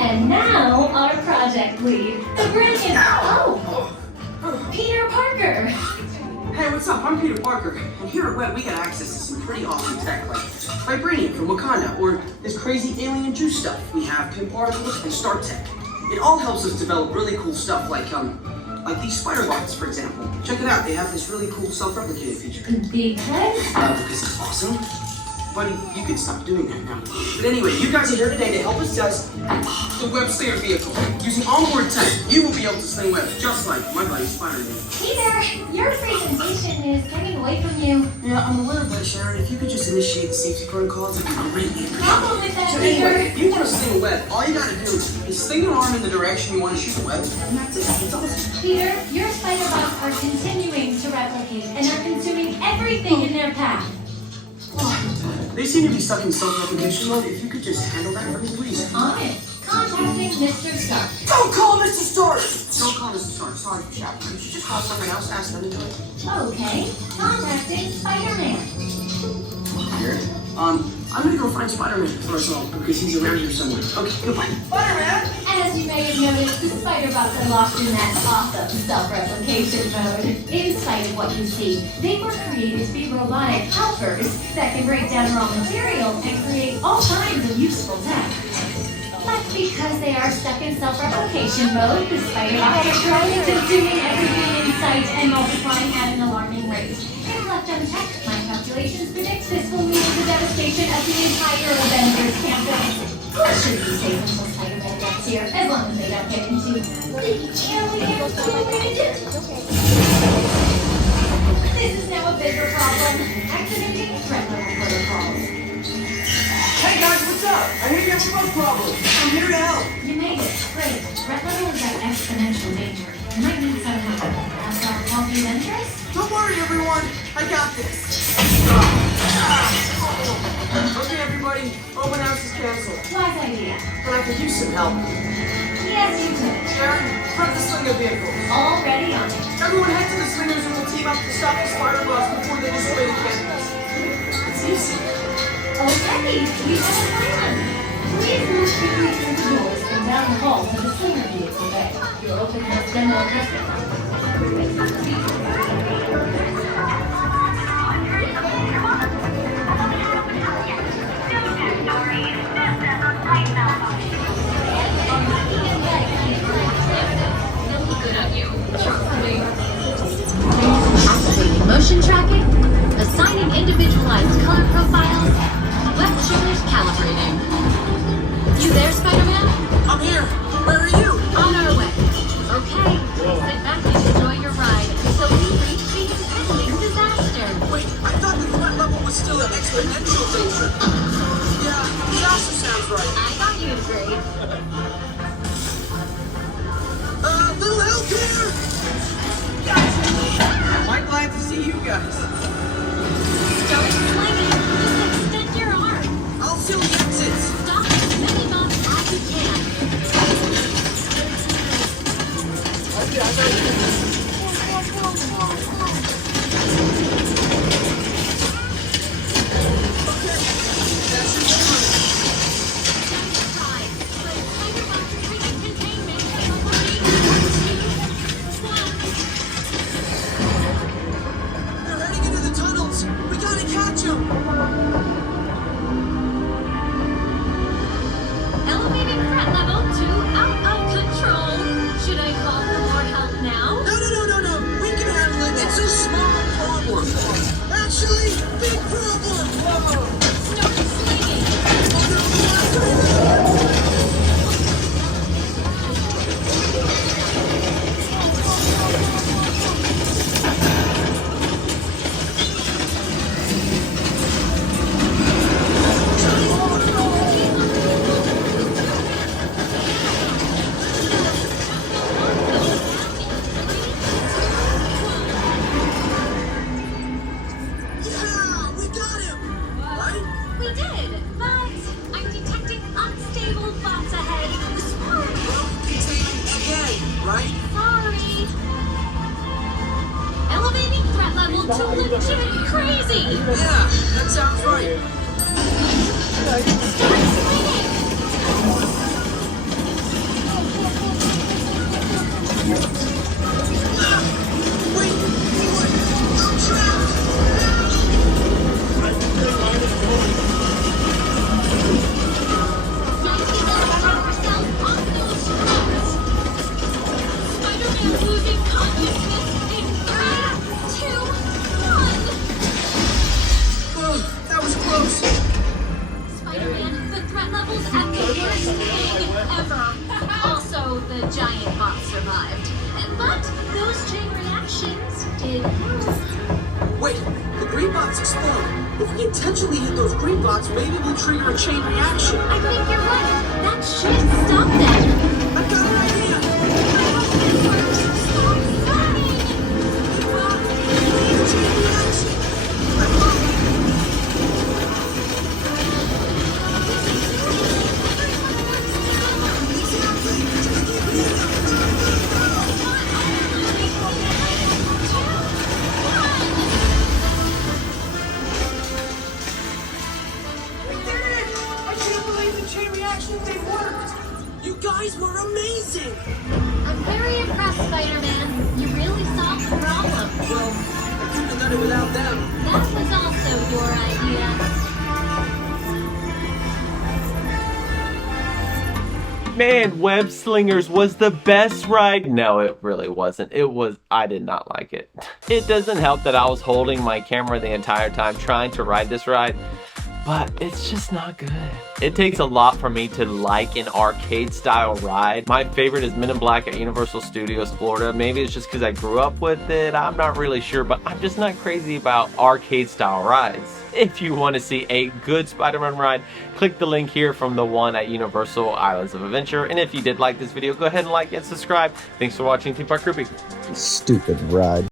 And now our project lead, the brilliant Peter Parker. Hey, what's up? I'm Peter Parker, and here at Web we got access to some pretty awesome tech like Vibranium from Wakanda, or this crazy alien juice stuff. We have pin particles and star tech. It all helps us develop really cool stuff like these spider bots, for example. Check it out. They have this really cool self-replicating feature. Because it's awesome. Buddy, you can stop doing that now. But anyway, you guys are here today to help us test the web slinger vehicle. Using onboard tech, you will be able to sling web just like my buddy Spider-Man. Peter, your presentation is getting away from you. Yeah, I'm aware of that, Sharon. If you could just initiate the safety protocols, it'd be greatly appreciated. Problem with that, So Peter. anyway, if you want to sling a web, all you gotta do is sling your arm in the direction you want to shoot the web, and that's it. It's awesome. Peter, your spider bots are continuing to replicate and are consuming everything in their path. They seem to be stuck in self-replication mode. If you could just handle that for me, please. On it. Contacting Mr. Stark. Don't call Mr. Stark! Don't call Mr. Stark. Sorry, Shaq. Could you just call someone else? Ask them to do it. Okay. Contacting Spider-Man. Here. I'm gonna go find Spider-Man first of all, because he's around here somewhere. Okay, goodbye. Spider-Man! As you may have noticed, the spider bots are locked in that awesome self-replication mode. In spite of what you see, they were created to be robotic helpers that can break down raw material and create all kinds of useful tech. But because they are stuck in self-replication mode, the spider bots are currently consuming everything in sight and multiplying at an alarming rate. If left unchecked, my calculations predict this will lead to the devastation of the entire Avengers campus. It should be safe until Spider-Man gets here, as long as they don't get into This is now a bigger problem. Activating threat level protocols. Hey guys, what's up? I hear you have a bug problem. I'm here to help. You made it. Great. Threat level is at exponential danger. You might need some help. Ask our call the Avengers? Don't worry, everyone. I got this. Okay, everybody. Open house is canceled. Wise idea. But I could use some help. Yes, you could. Sharon, prep the slinger vehicle. Already on it. Everyone head to the slingers and we'll team up to stop the spider bots before they destroy the campus. It's easy. Okay, we have a plan. Please move quickly through the doors and down the hall to the slinger vehicle bay. Your open house demo restaurant. Activating motion tracking, assigning individualized color profiles, web shaders calibrating. You there, Spider-Man? I'm here. Where are you? On our way. Okay, sit back and enjoy your ride until we reach the impending disaster. Wait, I thought the threat level was still at exponential danger. Yeah, that also sounds right. I got you, Grace. Little help here! Gotcha! Quite glad to see you guys. Don't swing it. Just extend your arm. I'll seal the exits. Stop as many bombs as you can. Okay, I got you. Elevating threat level to out of control. Should I call for more help now? No. We can handle it. It's a small problem. Actually, big problem. Whoa. Start slinging. Yeah, we got him. Right? We did, but I'm detecting unstable bots ahead. Again, right? Sorry. Elevating threat level to legit crazy. Yeah, that sounds right. Start swinging. If we intentionally hit those green blocks, maybe we'll trigger a chain reaction. I think you're right. That should stop them. I've got an idea. Stop running! Chain reaction. We did it! I can't believe the chain reaction thing worked. You guys were amazing. I'm very impressed, Spider-Man. You really solved the problem. Well, I couldn't have done it without them. That was also your idea. Man, Web Slingers was the best ride. No, it really wasn't. I did not like it. It doesn't help that I was holding my camera the entire time trying to ride this ride, but it's just not good. It takes a lot for me to like an arcade style ride. My favorite is Men in Black at Universal Studios Florida. Maybe it's just because I grew up with it. I'm not really sure, but I'm just not crazy about arcade style rides. If you want to see a good Spider-Man ride, click the link here from the one at Universal Islands of Adventure. And if you did like this video, go ahead and like and subscribe. Thanks for watching Team Park Groupie. Stupid ride.